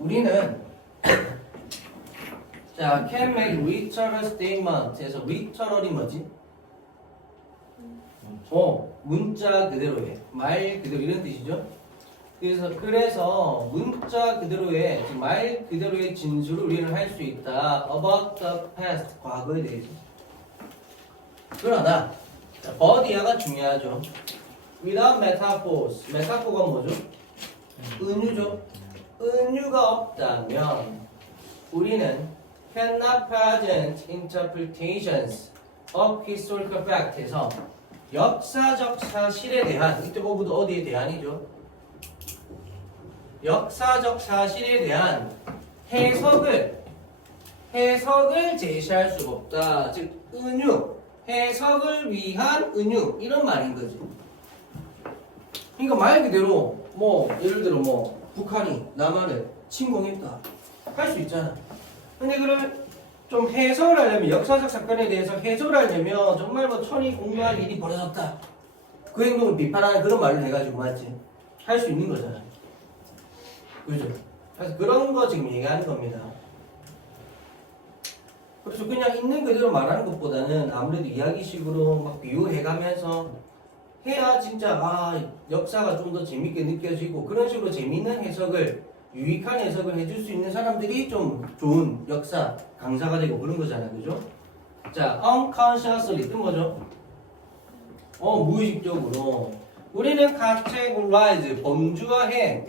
우리는 자, can make literal statement에서 literal이 뭐지? 문자 그대로의 말 그대로 이런 뜻이죠. 그래서 문자 그대로의 말 그대로의 진술을 우리는 할 수 있다. About the past 과거에 대해서. 그러나 버디아가 중요하죠. Without metaphors, metaphor가 뭐죠? 은유죠. 은유가 없다면 우리는 cannot present interpretations of historical fact에서 역사적 사실에 대한, 이때 보고도 어디에 대한이죠? 역사적 사실에 대한 해석을 제시할 수가 없다. 즉 은유, 해석을 위한 은유 이런 말인 거지. 그러니까 말 그대로 예를 들어 북한이 남한을 침공했다 할 수 있잖아. 근데 그걸 좀 해석을 하려면 역사적 사건에 대해서 해석을 하려면 정말 천이 공부할 일이 벌어졌다. 그 행동을 비판하는 그런 말을 해가지고 맞지? 할 수 있는 거잖아. 그죠? 그래서 그런 거 지금 얘기하는 겁니다. 그래서 그냥 있는 그대로 말하는 것보다는 아무래도 이야기식으로 막 비유해가면서 해야 진짜 역사가 좀 더 재밌게 느껴지고 그런 식으로 재밌는 해석을 유익한 해석을 해줄 수 있는 사람들이 좀 좋은 역사 강사가 되고 그런 거잖아요. 그죠? 자, unconsciously 뜻 뭐죠? 무의식적으로 우리는 categorize 범주화해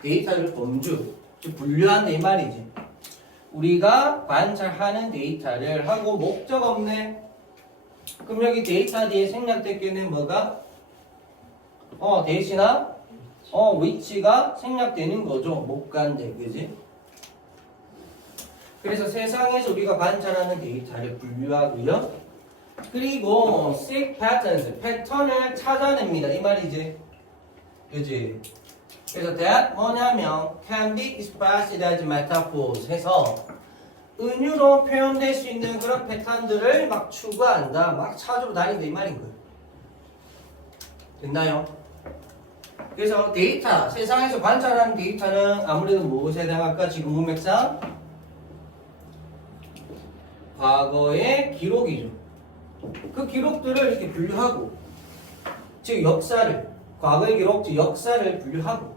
데이터를 범주 즉 분류한다 이 말이지. 우리가 관찰하는 데이터를 하고 목적 없네. 그럼 여기 데이터 뒤에 생략됐겠네 뭐가? 대시나 위치가 생략되는 거죠. 목간대 그지? 그래서 세상에서 우리가 관찰하는 데이터를 분류하고요. 그리고 seek patterns 패턴을 찾아냅니다 이 말이지. 그지? 그래서 that 뭐냐면 can be expressed as metaphors 해서 은유로 표현될 수 있는 그런 패턴들을 막 추구한다, 막 찾으러 다닌다 이 말인 거예요. 됐나요? 그래서 데이터, 세상에서 관찰하는 데이터는 아무래도 무엇에 해당할까? 지금 문맥상 과거의 기록이죠. 그 기록들을 이렇게 분류하고, 즉 역사를, 과거의 기록, 즉 역사를 분류하고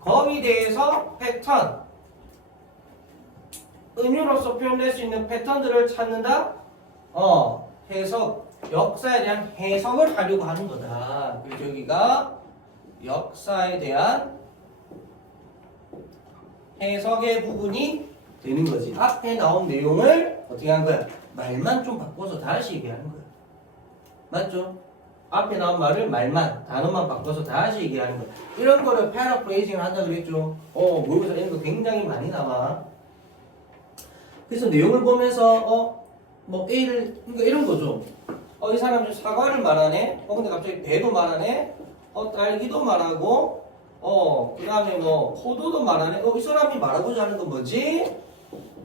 거기에 대해서 패턴, 은유로서 표현될 수 있는 패턴들을 찾는다. 해석, 역사에 대한 해석을 하려고 하는 거다. 그래서 여기가 역사에 대한 해석의 부분이 되는 거지. 앞에 나온 내용을 어떻게 한 거야? 말만 좀 바꿔서 다시 얘기하는 거야. 맞죠? 앞에 나온 말을 말만, 단어만 바꿔서 다시 얘기하는 거야. 이런 거를 패러프레이징을 한다 그랬죠. 모의고사 이런 거 굉장히 많이 나와. 그래서 내용을 보면서 A를 그러니까 이런 거죠. 이 사람 좀 사과를 말하네. 근데 갑자기 배도 말하네. 딸기도 말하고 그 다음에 포도도 말하네. 이 사람이 말하고자 하는 건 뭐지?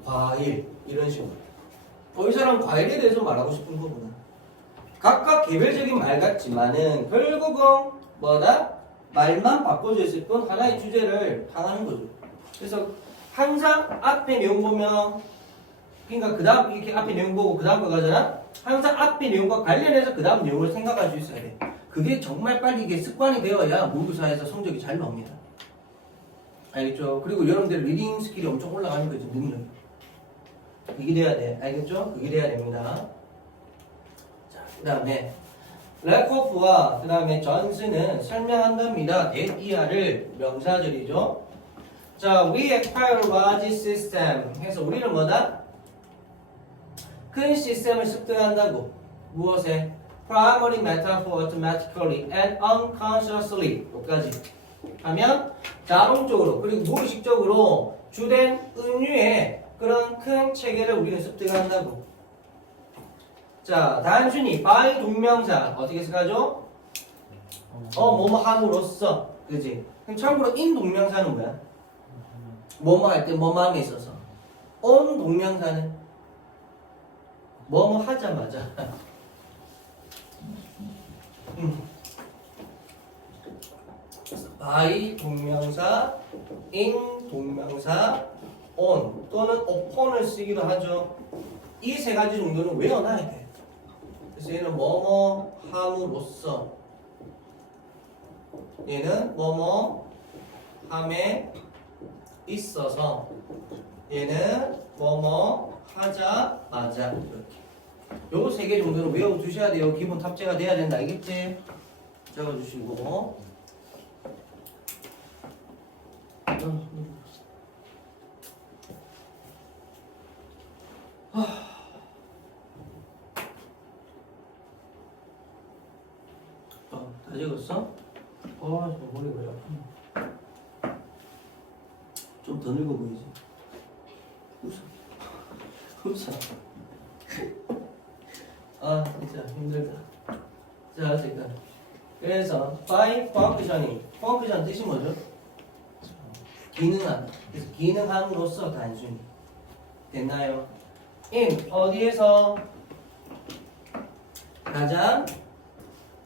과일 이런 식으로. 이 사람 과일에 대해서 말하고 싶은 거구나. 각각 개별적인 말 같지만은 결국은 뭐다? 말만 바꿔져 있을 뿐 하나의 주제를 향하는 거죠. 그래서 항상 앞에 내용 보면 그러니까 그 다음 이렇게 앞에 내용 보고 그 다음 거 가잖아. 항상 앞에 내용과 관련해서 그 다음 내용을 생각할 수 있어야 돼. 그게 정말 빨리 이게 습관이 되어야 모의고사에서 성적이 잘 나옵니다. 알겠죠? 그리고 여러분들 리딩 스킬이 엄청 올라가는 거죠. 능력. 그게 돼야 돼. 알겠죠? 그게 돼야 됩니다. 자, 그 다음에 레코프와 그 다음에 전스는 설명한답니다. that 명사절이죠. 자, we acquire large system 해서 우리는 뭐다? 큰 시스템을 습득한다고. 무엇에? Primary metaphor automatically and unconsciously 여기까지 하면 자동적으로 그리고 무의식적으로 주된 은유의 그런 큰 체계를 우리는 습득한다고. 자, 단순히 by 동명사 어떻게 해석하죠? 뭐뭐 함으로써 그지? 그럼 참고로 in 동명사는 뭐야? 뭐뭐 할 때 뭐뭐함에 있어서 on 동명사는 뭐뭐 하자마자 by 동명사, in 동명사, on 또는 upon을 쓰기도 하죠. 이 세 가지 정도는 외워놔야 돼. 그래서 얘는 뭐뭐 함으로써, 얘는 뭐뭐 함에 있어서, 얘는 뭐뭐 하자마자. 이렇게 요 세 개 정도는 외워두셔야 돼요. 기본 탑재가 돼야 된다. 알겠지? 적어주시고. 다 적었어? 머리가 왜 아프냐. 좀 더 늙어 보이지? 웃어. 아, 진짜 힘들다. 자, 지금. 그래서, by function이, function 뜻이 뭐죠? 기능하다. 그래서 기능함으로써 단순히. 됐나요? in, 어디에서? 가장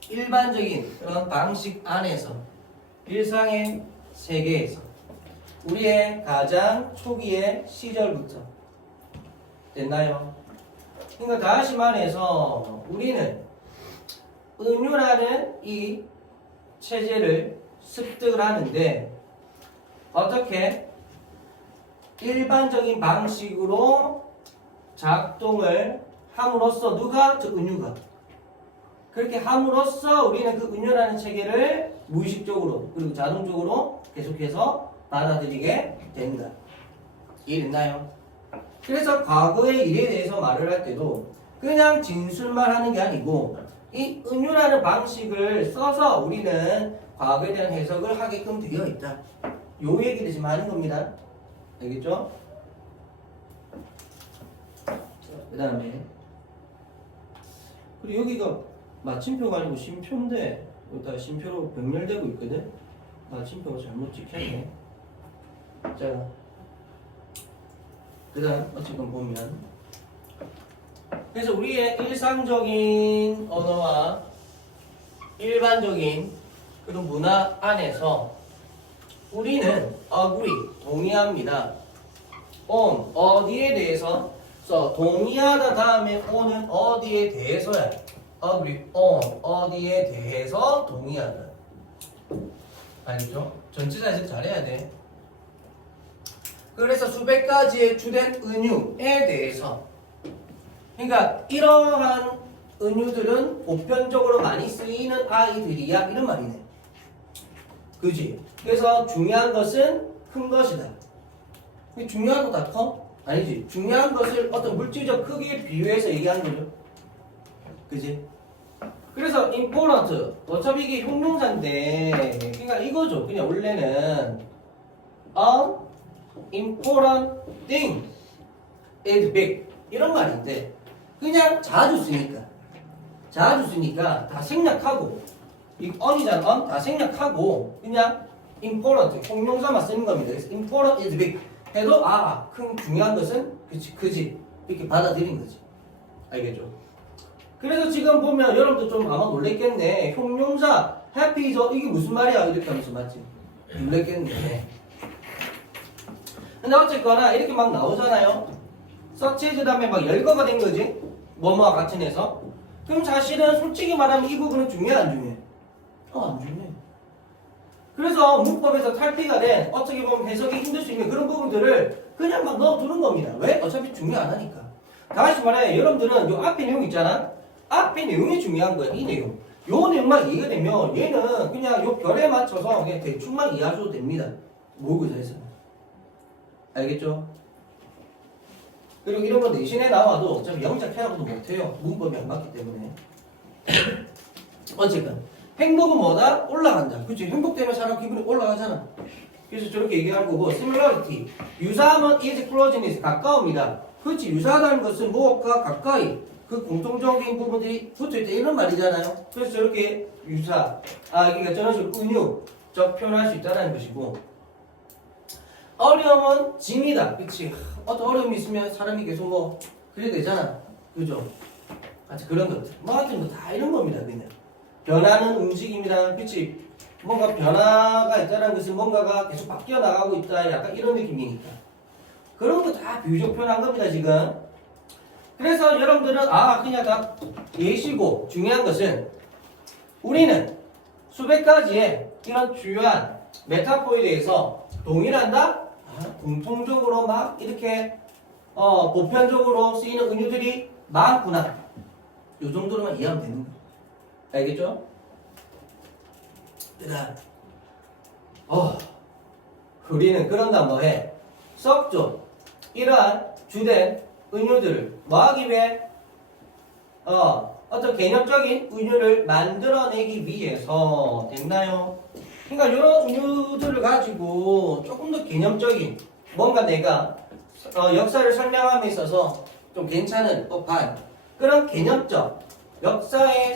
일반적인 그런 방식 안에서, 일상의 세계에서, 우리의 가장 초기의 시절부터. 됐나요? 그러니까 다시 말해서 우리는 은유라는 이 체제를 습득을 하는데 어떻게 일반적인 방식으로 작동을 함으로써 누가? 저 은유가. 그렇게 함으로써 우리는 그 은유라는 체계를 무의식적으로 그리고 자동적으로 계속해서 받아들이게 된다. 이해됐나요? 그래서 과거의 일에 대해서 말을 할 때도 그냥 진술만 하는 게 아니고 이 은유라는 방식을 써서 우리는 과거에 대한 해석을 하게끔 되어 있다. 요 얘기를 지금 하는 겁니다. 알겠죠? 그 다음에 그리고 여기가 마침표가 아니고 쉼표인데 여기다가 쉼표로 병렬되고 있거든. 마침표가 잘못 찍혔네. 자, 그 다음 어쨌든 보면 그래서 우리의 일상적인 언어와 일반적인 그런 문화 안에서 우리는 agree, 동의합니다. on, 어디에 대해서? 동의하다 다음에 on은 어디에 대해서야? agree, on, 어디에 대해서 동의하다. 알겠죠? 전치사 해석 잘해야 돼. 그래서 수백 가지의 주된 은유에 대해서, 그러니까 이러한 은유들은 보편적으로 많이 쓰이는 아이들이야 이런 말이네. 그지? 그래서 중요한 것은 큰 것이다. 중요한 거 다 커? 아니지. 중요한 것을 어떤 물질적 크기에 비유해서 얘기하는 거죠. 그지? 그래서 important, 어차피 이게 형용사인데 그러니까 이거죠. 그냥 원래는 important thing is big 이런 말인데 그냥 자주 쓰니까 다 생략하고 이 on이잖아. 다 생략하고 그냥 important 형용사만 쓰는 겁니다. 그래서 important is big 해도 큰 중요한 것은 그지 이렇게 받아들인 거지. 알겠죠? 그래서 지금 보면 여러분도 좀 아마 놀랬겠네. 형용사 happy is 이게 무슨 말이야 이렇게 하면서 맞지? 놀랬겠네. 근데 어쨌거나 이렇게 막 나오잖아요. 서치해즈 다음에 막 열거가 된 거지. 뭐뭐와 같은 해서. 그럼 사실은 솔직히 말하면 이 부분은 중요해 안 중요해? 안 중요해. 그래서 문법에서 탈피가 된 어떻게 보면 해석이 힘들 수 있는 그런 부분들을 그냥 막 넣어두는 겁니다. 왜? 어차피 중요 안 하니까. 다시 말해 여러분들은 요 앞에 내용 있잖아. 앞에 내용이 중요한 거야. 이 내용. 요 내용만 이해가 되면 얘는 그냥 요 별에 맞춰서 그냥 대충만 이해하셔도 됩니다. 모의고사에서는. 알겠죠? 그리고 이런 거 내신에 나와도 어차피 영작해라고도 못해요. 문법이 안 맞기 때문에. 어쨌든 행복은 뭐다? 올라간다. 그치? 행복되면 사람 기분이 올라가잖아. 그래서 저렇게 얘기하는 거고 similarity 유사함은 is closeness 가까움이다. 그치? 유사하다는 것은 무엇과 가까이 그 공통적인 부분들이 붙어있다 이런 말이잖아요. 그래서 저렇게 유사 그러니까 저런 식으로 은유적 표현할 수 있다는 것이고 어려움은 짐이다. 그치? 어떤 어려움이 있으면 사람이 계속 뭐 그래야 되잖아. 그죠? 같이 그런 것들. 뭐 하여튼 뭐 다 이런 겁니다. 그냥 변하는 움직임이다. 그치? 뭔가 변화가 있다는 것은 뭔가가 계속 바뀌어 나가고 있다. 약간 이런 느낌이니까. 그런 거 다 비유적 표현한 겁니다, 지금. 그래서 여러분들은 그냥 다 예시고 중요한 것은 우리는 수백 가지의 이런 주요한 메타포에 대해서 동일한다? 공통적으로 막 이렇게 보편적으로 쓰이는 은유들이 많구나. 이 정도로만 이해하면 되는 거예요. 알겠죠? 그다음 우리는 그런다 뭐해? 썩죠. 이러한 주된 은유들을 뭐하기 위해 어떤 개념적인 은유를 만들어내기 위해서 됐나요? 그러니까 이런 은유들을 가지고 조금 더 개념적인 뭔가 내가 역사를 설명함에 있어서 좀 괜찮은 법한 그런 개념적 역사의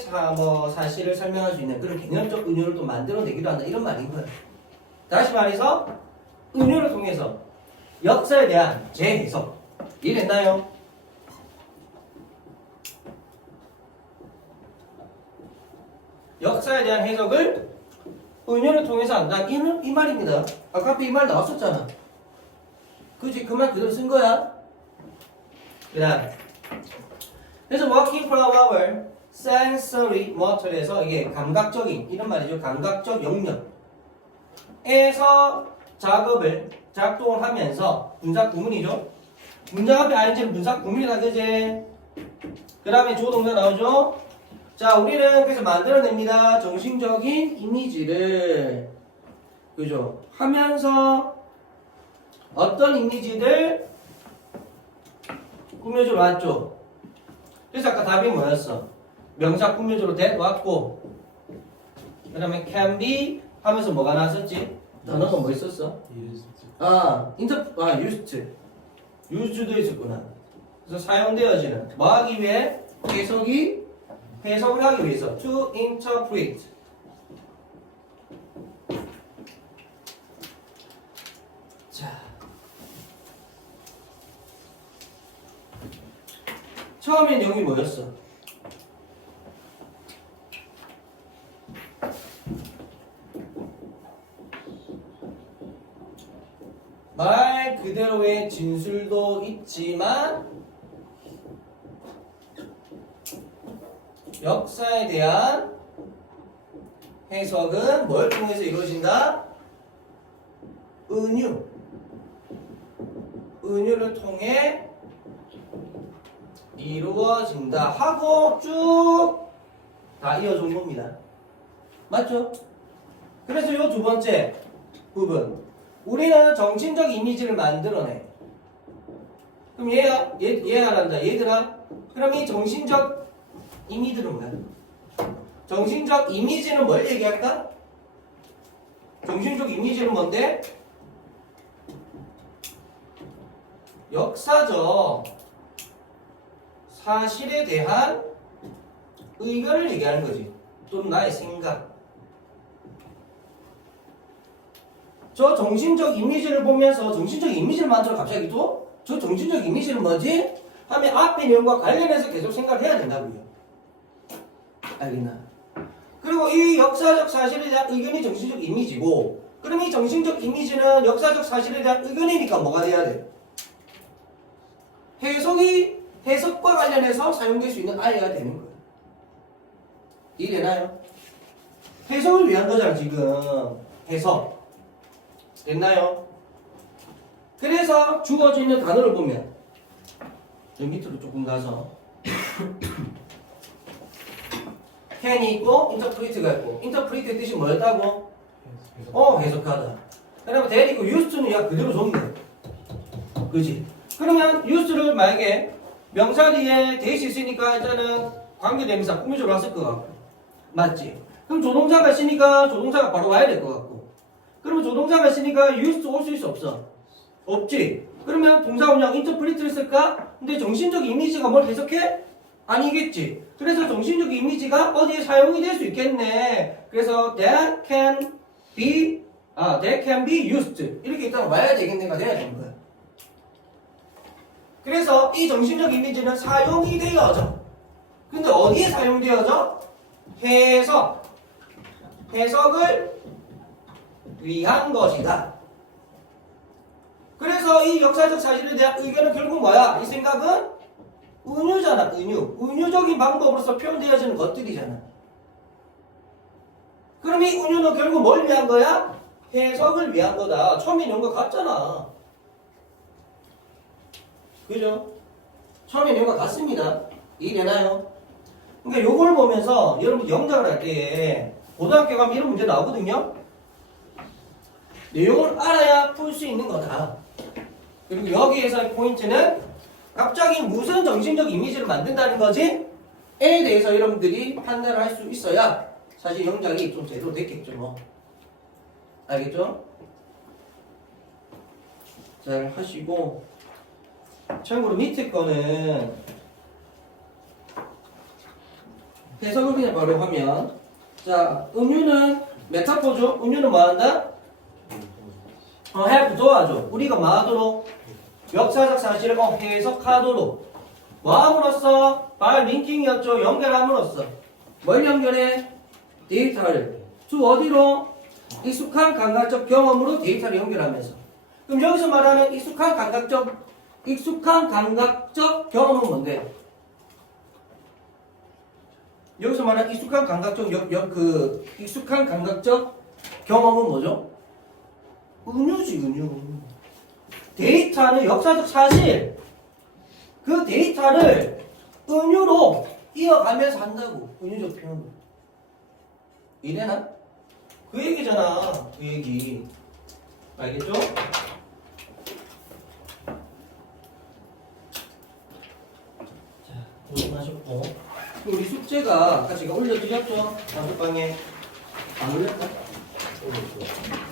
사실을 설명할 수 있는 그런 개념적 은유를 또 만들어내기도 한다 이런 말인 거예요. 다시 말해서 은유를 통해서 역사에 대한 재해석 이해됐나요? 역사에 대한 해석을 은유를 통해서 한다. 이 말입니다. 아까 앞에 이 말 나왔었잖아. 그치? 그 말 그대로 쓴 거야. 그 다음 그래서 working from our sensory motor에서 이게 감각적인 이런 말이죠. 감각적 영역에서 작동을 하면서 분사 구문이죠. 문장 앞에 ing는 분사 구문이다. 그제? 그 다음에 주어동사 나오죠. 자, 우리는 그래서 만들어냅니다. 정신적인 이미지를 그죠? 하면서 어떤 이미지들 꾸며주러 왔죠. 그래서 아까 답이 뭐였어? 명사 꾸며주러 왔고 그 다음에 can be 하면서 뭐가 나왔었지? 단어가 뭐 있었어? used도 있었구나. 그래서 사용되어지는 뭐 하기 위해? 해석을 하기 위해서 to interpret. 자, 처음에 내용이 뭐였어? 말 그대로의 진술도 있지만 역사에 대한 해석은 뭘 통해서 이루어진다? 은유를 통해 이루어진다 하고 쭉 다 이어준 겁니다. 맞죠? 그래서 이 두 번째 부분 우리는 정신적 이미지를 만들어내. 그럼 얘가 한다. 얘들아 그럼 이 정신적 이미지는 뭐야? 정신적 이미지는 뭘 얘기할까? 정신적 이미지는 뭔데? 역사적 사실에 대한 의견을 얘기하는 거지. 또는 나의 생각. 저 정신적 이미지를 보면서 정신적 이미지를 만들어 갑자기 또? 저 정신적 이미지는 뭐지? 하면 앞에 내용과 관련해서 계속 생각을 해야 된다고요. 알겠나? 그리고 이 역사적 사실에 대한 의견이 정신적 이미지고 그럼 이 정신적 이미지는 역사적 사실에 대한 의견이니까 뭐가 돼야 돼? 해석과 관련해서 사용될 수 있는 아이가 되는 거예요. 이해되나요? 해석을 위한 거잖아 지금. 해석 됐나요? 그래서 주어져 있는 단어를 보면 저 밑으로 조금 가서 can이 있고 interpret가 있고 interpret의 뜻이 뭐였다고? 해석하다. 그 다음에 that 있고 used는 야 그대로 좋네. 그지? 그러면 used를 만약에 명사 뒤에 대시 있으니까 일단은 관계대명사 꾸며주러 왔을 것 같고 맞지? 그럼 조동사가 있으니까 조동사가 바로 와야 될 것 같고 그러면 조동사가 있으니까 used 올 수 있어 없어? 없지? 그러면 동사 운영 interpret를 쓸까? 근데 정신적 이미지가 뭘 해석해? 아니겠지. 그래서 정신적 이미지가 어디에 사용이 될 수 있겠네. 그래서 that can be used 이렇게 일단 와야 되겠네가 돼야 되는 거야. 그래서 이 정신적 이미지는 사용이 되어져. 근데 어디에 사용되어져? 해석을 위한 것이다. 그래서 이 역사적 사실에 대한 의견은 결국 뭐야? 이 생각은 은유잖아. 은유적인 방법으로서 표현되어지는 것들이잖아. 그럼 이 은유는 결국 뭘 위한 거야? 해석을 위한 거다. 처음에 이런 거 같잖아. 그죠? 처음에 이런 거 같습니다. 이해되나요? 그러니까 요걸 보면서 여러분 영작을 할 때에 고등학교 가면 이런 문제 나오거든요. 내용을 알아야 풀 수 있는 거다. 그리고 여기에서의 포인트는 갑자기 무슨 정신적 이미지를 만든다는 거지? 에 대해서 여러분들이 판단을 할 수 있어야 사실 영작이 좀 제대로 됐겠죠. 뭐. 알겠죠? 잘 하시고, 참고로 밑에 거는 해석을 그냥 바로 하면, 자, 은유는 메타포죠. 은유는 뭐 한다? help 도와줘. 우리가 뭐 하도록? 역사적 사실을 해석하도록. 뭐 함으로써? by linking이었죠. 연결함으로써. 뭘 연결해? 데이터를. 주 어디로? 익숙한 감각적 경험으로 데이터를 연결하면서. 그럼 여기서 말하는 익숙한 감각적 경험은 뭔데? 여기서 말하는 익숙한 감각적 경험은 뭐죠? 은유지, 은유. 데이터는 역사적 사실. 그 데이터를 은유로 이어가면서 한다고. 은유적 표현을. 이래나? 그 얘기잖아. 그 얘기. 알겠죠? 자, 고생하셨고. 우리 숙제가 아까 제가 올려드렸죠? 단톡방에. 안 올렸나? 올렸어.